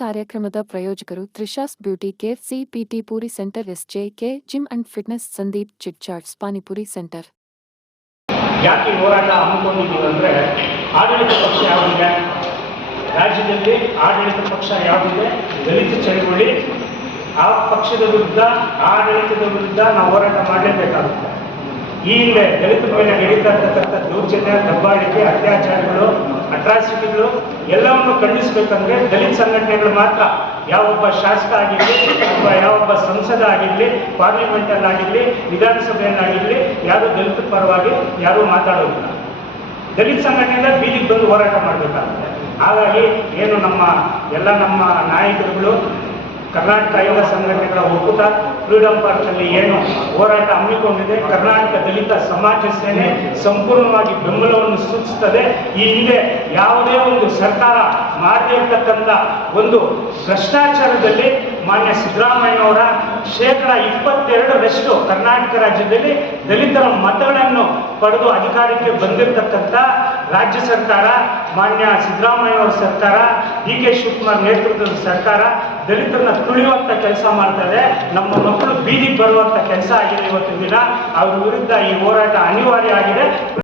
ಕಾರ್ಯಕ್ರಮದ ಪ್ರಾಯೋಜಕರು Trisha's beauty care CPT puri centre, S J K, gym and fitness, Sandeep chitchats panipuri centre. ಯಾಕೆ ಹೋರಾಟ ಹಮ್ಮಿಕೊಂಡಿದ್ದೀವಿ ಅಂದರೆ ಆಡಳಿತ ಪಕ್ಷ ಯಾವುದಿದೆ? ರಾಜ್ಯದಲ್ಲಿ ಆಡಳಿತ ಪಕ್ಷ ಯಾವುದಿದೆ? ದಲಿತ ಚಳವಳಿ. ಆ ಪಕ್ಷದ ವಿರುದ್ಧ, ಆಡಳಿತದ ವಿರುದ್ಧ ನಾವು ಹೋರಾಟ ಮಾಡಲೇಬೇಕಾಗುತ್ತೆ. ಈ ಹಿಂದೆ ದಲಿತರ ಮೇಲೆ ನಡೀತಾ ಇರ್ತಕ್ಕಂಥ ದೌರ್ಜನ್ಯ, ದಬ್ಬಾಳಿಕೆ, ಅತ್ಯಾಚಾರಗಳು, ಅಟ್ರಾಸಿಟಿಗಳು ಎಲ್ಲವನ್ನು ಖಂಡಿಸಬೇಕಂದ್ರೆ ದಲಿತ ಸಂಘಟನೆಗಳು ಮಾತ್ರ. ಯಾವೊಬ್ಬ ಶಾಸಕ ಆಗಿರಲಿ, ಅಥವಾ ಯಾವೊಬ್ಬ ಸಂಸದ ಆಗಿರಲಿ ಪಾರ್ಲಿಮೆಂಟಲ್ಲಿ ಆಗಿರಲಿ ವಿಧಾನಸಭೆಯಲ್ಲಾಗಿರಲಿ, ಯಾರು ದಲಿತ ಪರವಾಗಿ ಯಾರೂ ಮಾತಾಡೋದಿಲ್ಲ. ದಲಿತ ಸಂಘಟನೆಯಿಂದ ಬೀದಿಗೆ ಬಂದು ಹೋರಾಟ ಮಾಡಬೇಕಾಗುತ್ತೆ. ಹಾಗಾಗಿ ಏನು ನಮ್ಮ ಎಲ್ಲ ನಮ್ಮ ನಾಯಕರುಗಳು ಕರ್ನಾಟಕ ಆಯೋಗ ಸಂಘಟನೆಗಳ ಒಕ್ಕೂಟ ಫ್ರೀಡಂ ಪಾರ್ಕ್ನಲ್ಲಿ ಏನು ಹೋರಾಟ ಹಮ್ಮಿಕೊಂಡಿದೆ. ಕರ್ನಾಟಕ ದಲಿತ ಸಮಾಜ ಸೇನೆ ಸಂಪೂರ್ಣವಾಗಿ ಬೆಂಬಲವನ್ನು ಸೂಚಿಸುತ್ತದೆ. ಈ ಹಿಂದೆ ಯಾವುದೇ ಒಂದು ಸರ್ಕಾರ ಮಾಡಿರ್ತಕ್ಕಂಥ ಒಂದು ಭ್ರಷ್ಟಾಚಾರದಲ್ಲಿ ಮಾನ್ಯ ಸಿದ್ದರಾಮಯ್ಯನವರ ಶೇಕಡ ಇಪ್ಪತ್ತೆರಡರಷ್ಟು ಕರ್ನಾಟಕ ರಾಜ್ಯದಲ್ಲಿ ದಲಿತರ ಮತಗಳನ್ನು ಪಡೆದು ಅಧಿಕಾರಕ್ಕೆ ಬಂದಿರತಕ್ಕಂಥ ರಾಜ್ಯ ಸರ್ಕಾರ, ಮಾನ್ಯ ಸಿದ್ದರಾಮಯ್ಯನವರ ಸರ್ಕಾರ, ಡಿ ಕೆ ಶಿವಕುಮಾರ್ ನೇತೃತ್ವದ ಸರ್ಕಾರ ದಲಿತರನ್ನ ತುಳಿಯುವಂಥ ಕೆಲಸ ಮಾಡ್ತದೆ. ನಮ್ಮ ಮಕ್ಕಳು ಬೀದಿಗೆ ಬರುವಂಥ ಕೆಲಸ ಆಗಿದೆ ಇವತ್ತಿನ ದಿನ. ಅವ್ರ ವಿರುದ್ಧ ಈ ಹೋರಾಟ ಅನಿವಾರ್ಯ ಆಗಿದೆ.